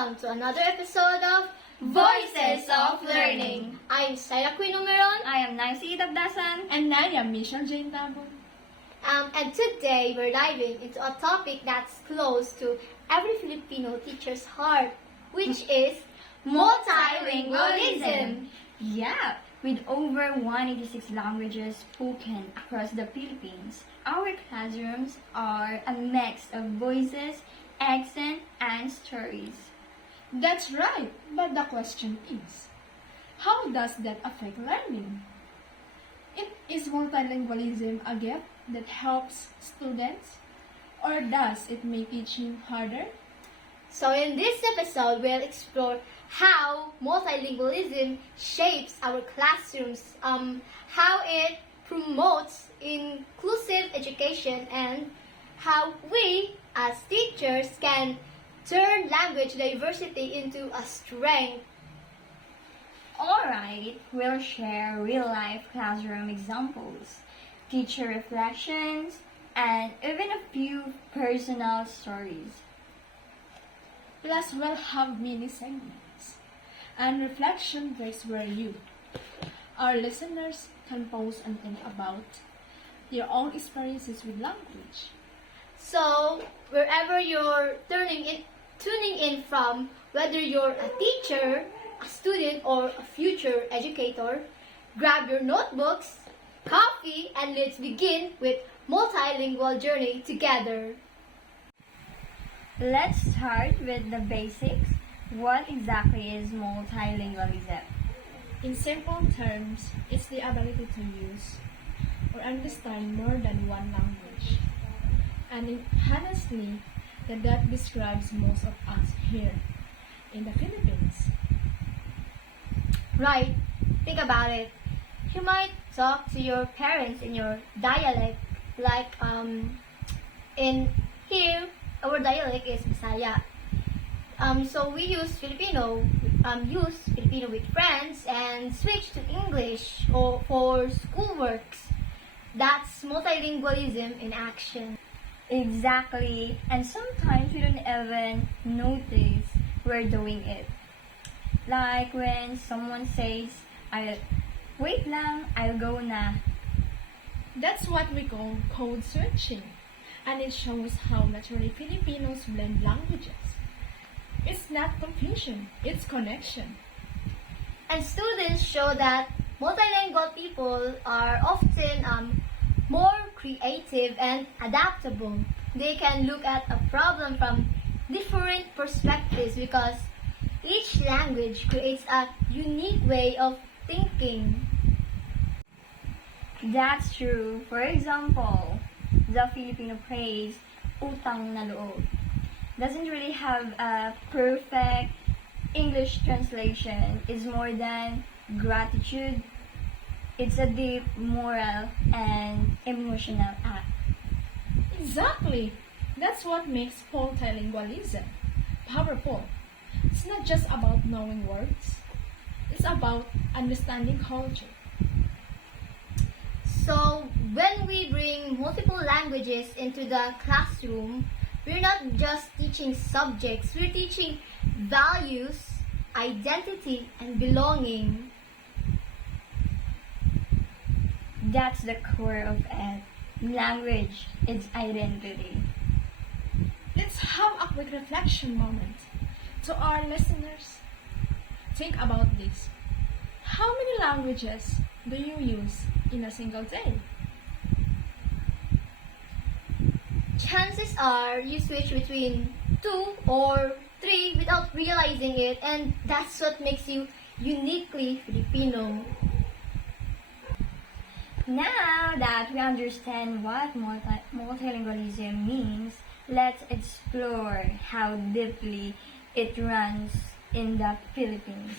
welcome to another episode of Voices of Learning. I'm Syra Quinumeron, I am Nancy Dabdasan. And I am Michelle Jane Tabo. and today we're diving into a topic that's close to every Filipino teacher's heart, which is multilingualism. Yeah, with over 186 languages spoken across the Philippines, our classrooms are a mix of voices, accent, and stories. That's right, but the question is, how does that affect learning? Is multilingualism a gift that helps students, or does it make teaching harder? So in this episode, we'll explore how multilingualism shapes our classrooms, how it promotes inclusive education, and how we as teachers can turn language diversity into a strength. Alright, we'll share real-life classroom examples, teacher reflections, and even a few personal stories. Plus, we'll have mini segments and reflection breaks where you, our listeners, can pause and think about your own experiences with language. So wherever you're tuning in from, whether you're a teacher, a student, or a future educator, grab your notebooks, coffee, and let's begin with multilingual journey together. Let's start with the basics. What exactly is multilingualism? In simple terms, it's the ability to use or understand more than one language. And honestly, that describes most of us here in the Philippines. Right, think about it. You might talk to your parents in your dialect, like in here, our dialect is Bisaya. So we use Filipino with friends and switch to English or for schoolworks. That's multilingualism in action. Exactly, and sometimes we don't even notice we're doing it. Like when someone says, wait lang, I'll go na. That's what we call code switching, and it shows how naturally Filipinos blend languages. It's not confusion, it's connection. And students show that multilingual people are often more creative and adaptable. They can look at a problem from different perspectives because each language creates a unique way of thinking. That's true. For example, the Filipino phrase, utang na loob, doesn't really have a perfect English translation. It's more than gratitude. It's a deep moral and emotional act. Exactly. That's what makes multilingualism powerful. It's not just about knowing words. It's about understanding culture. So when we bring multiple languages into the classroom, we're not just teaching subjects, we're teaching values, identity, and belonging. That's the core of it. Language is identity. Let's have a quick reflection moment. To our listeners, think about this. How many languages do you use in a single day? Chances are you switch between 2 or 3 without realizing it, and that's what makes you uniquely Filipino. Now that we understand what multilingualism means, let's explore how deeply it runs in the Philippines.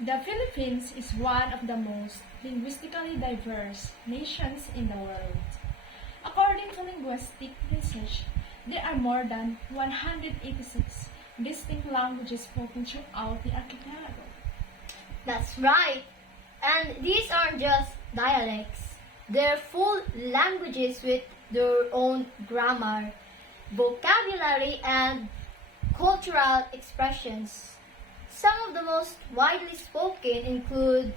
The Philippines is one of the most linguistically diverse nations in the world. According to linguistic research, there are more than 186 distinct languages spoken throughout the archipelago. That's right. And these aren't just dialects. They're full languages with their own grammar, vocabulary, and cultural expressions. Some of the most widely spoken include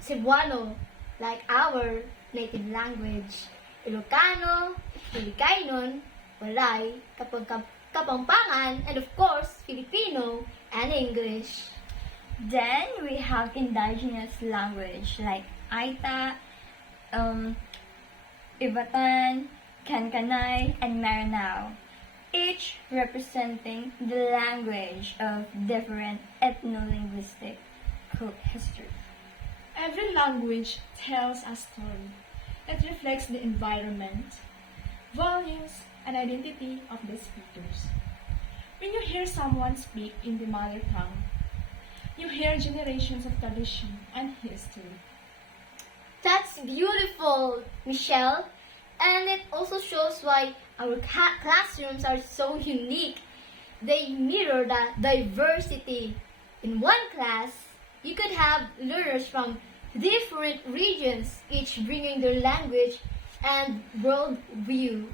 Cebuano, like our native language, Ilocano, Hiligaynon, Walay, Kapampangan, and of course, Filipino and English. Then we have indigenous language like Aita, Ivatan, Kankanay, and Maranao, each representing the language of different ethno-linguistic history. Every language tells a story that reflects the environment, values, and identity of the speakers. When you hear someone speak in the mother tongue, you hear generations of tradition and history. That's beautiful, Michelle. And it also shows why our classrooms are so unique. They mirror the diversity. In one class, you could have learners from different regions, each bringing their language and world view.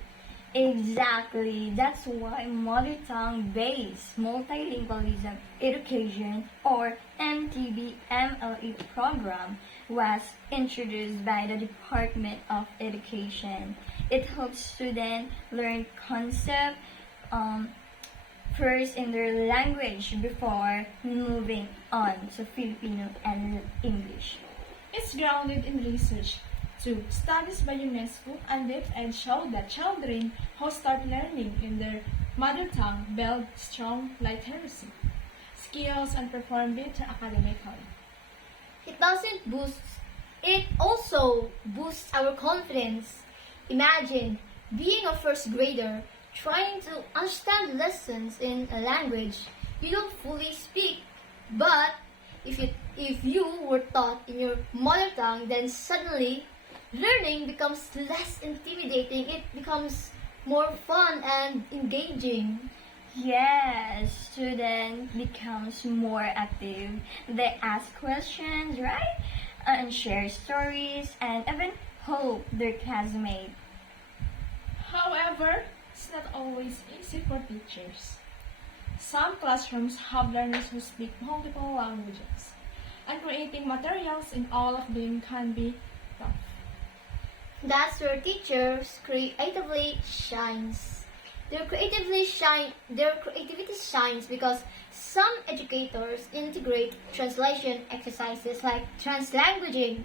Exactly. That's why mother tongue based multilingualism education or MTB-MLE program was introduced by the Department of Education. It helps students learn concept first in their language before moving on to Filipino and English. It's grounded in research. Too, studies by UNESCO and DepEd show that children who start learning in their mother tongue build strong literacy skills and perform better academically. It also boosts our confidence. Imagine being a first grader trying to understand lessons in a language you don't fully speak. But if you were taught in your mother tongue, then suddenly learning becomes less intimidating. It becomes more fun and engaging. Yes, student becomes more active. They ask questions, right? And share stories and even help their classmates. However, it's not always easy for teachers. Some classrooms have learners who speak multiple languages, and creating materials in all of them can be tough. That's where teachers creatively shines. Their creativity shines because some educators integrate translation exercises like translanguaging,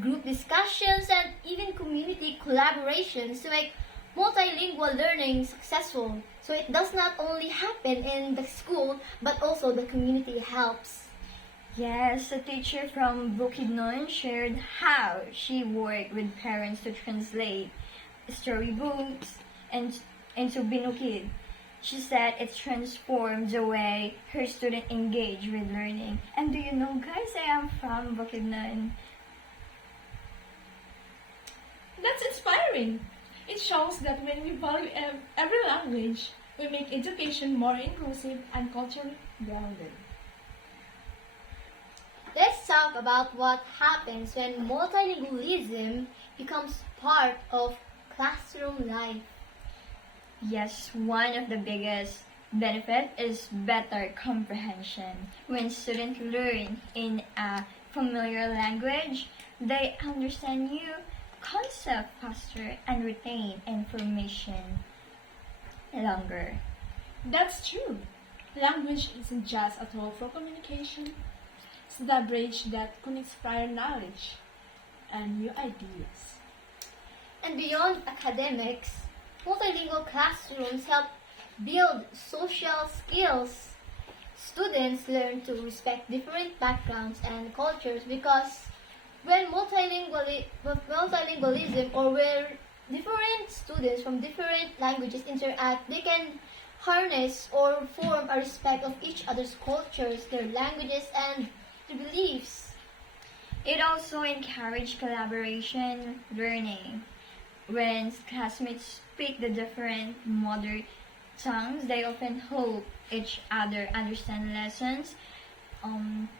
group discussions, and even community collaborations to make multilingual learning successful. So it does not only happen in the school, but also the community helps. Yes, a teacher from Bukidnon shared how she worked with parents to translate storybooks into Binukid. She said it transformed the way her students engage with learning. And do you know, guys, I am from Bukidnon. That's inspiring. It shows that when we value every language, we make education more inclusive and culturally grounded. Let's talk about what happens when multilingualism becomes part of classroom life. Yes, one of the biggest benefit is better comprehension. When students learn in a familiar language, they understand new concepts faster and retain information longer. That's true. Language isn't just a tool for communication. It's the bridge that connects prior knowledge and new ideas. And beyond academics, multilingual classrooms help build social skills. Students learn to respect different backgrounds and cultures because when multilingualism or where different students from different languages interact, they can harness or form a respect of each other's cultures, their languages, and their beliefs. It also encourages collaboration learning. When classmates speak the different mother tongues, they often help each other understand lessons.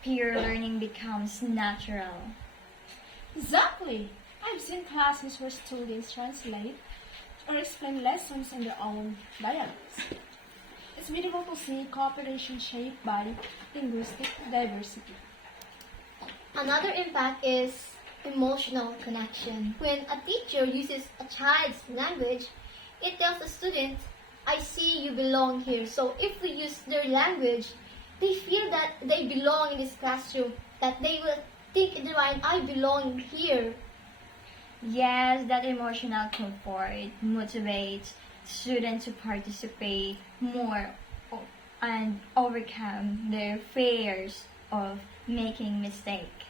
Peer learning becomes natural. Exactly. I've seen classes where students translate or explain lessons in their own dialects. it's beautiful to see cooperation shaped by linguistic diversity. Another impact is emotional connection. When a teacher uses a child's language, it tells the student, I see you belong here. So if we use their language, they feel that they belong in this classroom, that they will think in their mind, I belong here. Yes, that emotional comfort motivates students to participate more and overcome their fears of making mistake.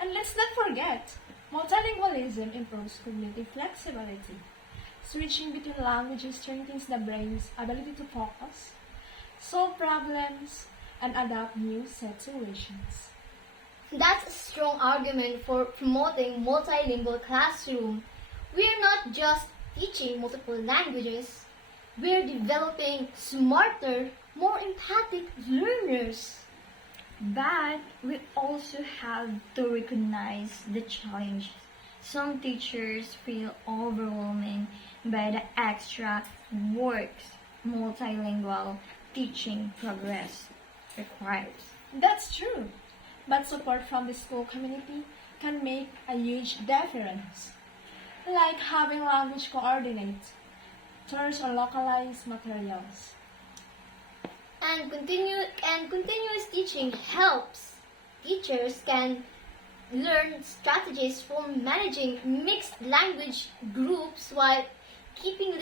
And let's not forget, multilingualism improves cognitive flexibility. Switching between languages strengthens the brain's ability to focus, solve problems, and adapt new situations. That's a strong argument for promoting multilingual classroom. We're not just teaching multiple languages, we're developing smarter, more empathic learners. But we also have to recognize the challenges. Some teachers feel overwhelming by the extra works multilingual teaching progress requires. That's true, but support from the school community can make a huge difference, like having language coordinate, tours or localized materials. And continuous teaching helps. Teachers can learn strategies for managing mixed language groups while keeping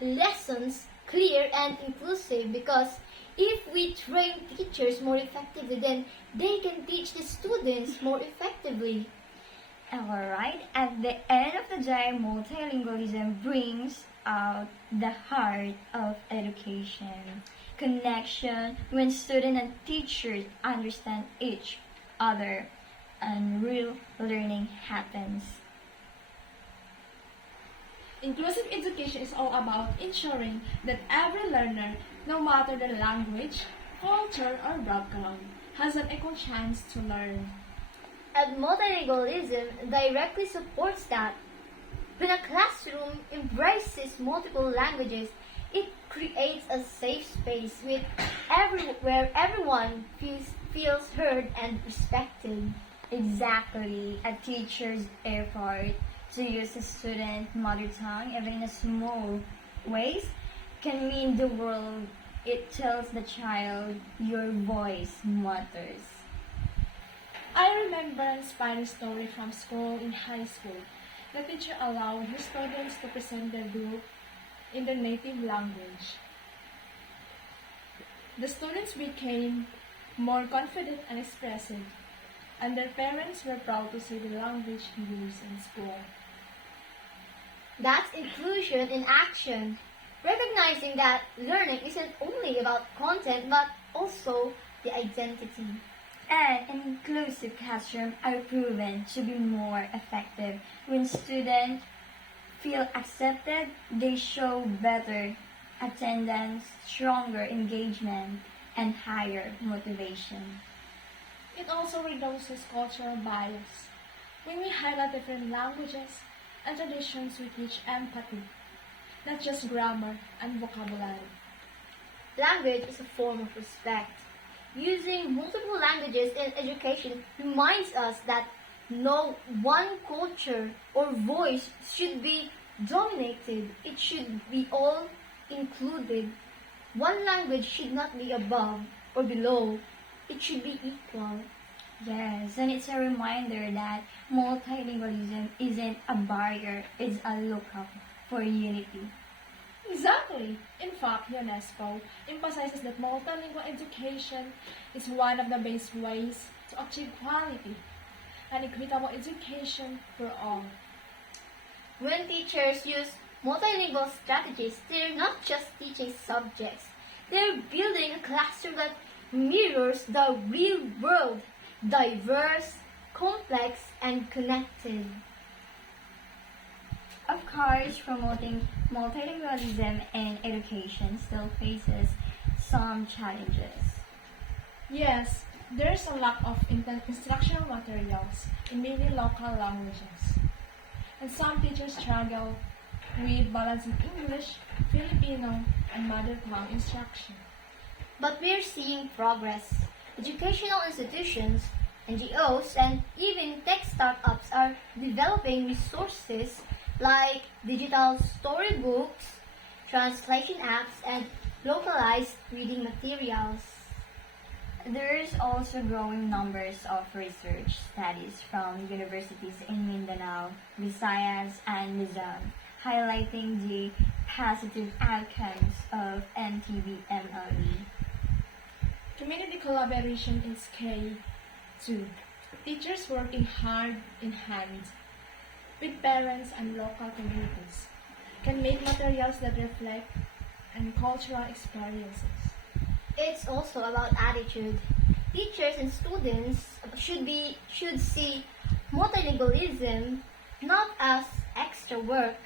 lessons clear and inclusive, because if we train teachers more effectively, then they can teach the students more effectively. Alright, at the end of the day, multilingualism brings out the heart of education. Connection when students and teachers understand each other and real learning happens. Inclusive education is all about ensuring that every learner, no matter their language, culture, or background, has an equal chance to learn. And multilingualism directly supports that. When a classroom embraces multiple languages, it creates a safe space where everyone feels heard and respected. Exactly, a teacher's effort to use a student mother tongue, even in a small ways, can mean the world. It tells the child your voice matters. I remember an inspiring story from school in high school. The teacher allowed her students to present their group in their native language. The students became more confident and expressive, and their parents were proud to see the language used in school. That's inclusion in action. Recognizing that learning isn't only about content but also the identity. And inclusive classrooms are proven to be more effective when students feel accepted. They show better attendance, stronger engagement, and higher motivation. It also reduces cultural bias. When we highlight different languages and traditions, we teach empathy, not just grammar and vocabulary. Language is a form of respect. Using multiple languages in education reminds us that no one culture or voice should be dominated. It should be all included. One language should not be above or below. It should be equal. Yes, and it's a reminder that multilingualism isn't a barrier, it's a lookout for unity. Exactly. In fact, UNESCO emphasizes that multilingual education is one of the best ways to achieve quality and equitable education for all. When teachers use multilingual strategies, they're not just teaching subjects. They're building a classroom that mirrors the real world, diverse, complex, and connected. Of course, promoting multilingualism in education still faces some challenges. Yes, there's a lack of instructional materials in many local languages, and some teachers struggle with balancing English, Filipino, and mother tongue instruction. But we're seeing progress. Educational institutions, NGOs, and even tech startups are developing resources like digital storybooks, translation apps, and localized reading materials. There's also growing numbers of research studies from universities in Mindanao, Visayas, and Luzon, highlighting the positive outcomes of NTB-MLE. Community collaboration is key too. Teachers working hand in hand with parents and local communities can make materials that reflect and cultural experiences. It's also about attitude. Teachers and students should see multilingualism not as extra work,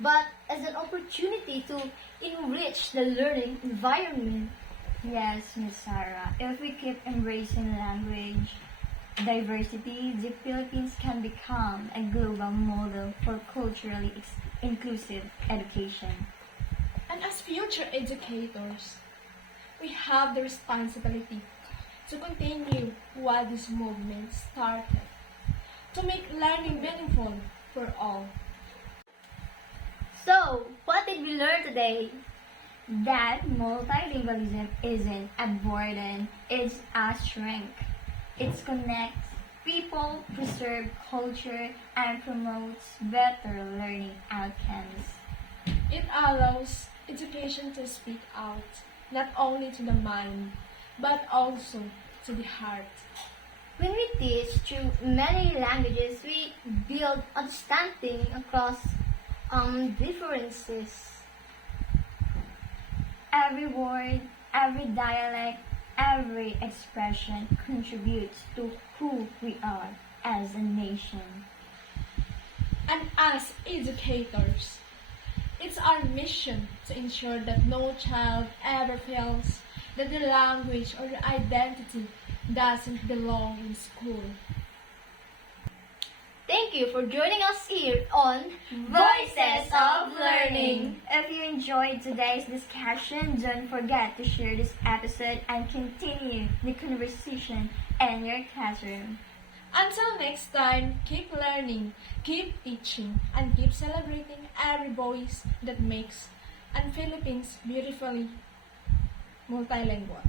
but as an opportunity to enrich the learning environment. Yes, Miss Sarah, if we keep embracing language diversity, the Philippines can become a global model for culturally inclusive education. And as future educators, we have the responsibility to continue what this movement started, to make learning meaningful for all. So, what did we learn today? That multilingualism isn't a burden, it's a strength. It connects people, preserves culture, and promotes better learning outcomes. It allows education to speak out, not only to the mind, but also to the heart. When we teach through many languages, we build understanding across differences. Every word, every dialect, every expression contributes to who we are as a nation. And as educators, it's our mission to ensure that no child ever feels that their language or their identity doesn't belong in school. Thank you for joining us here on Voices of Learning. If you enjoyed today's discussion, don't forget to share this episode and continue the conversation in your classroom. Until next time, keep learning, keep teaching, and keep celebrating every voice that makes the Philippines beautifully multilingual.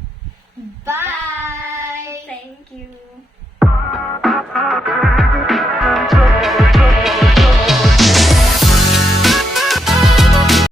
Bye! Thank you.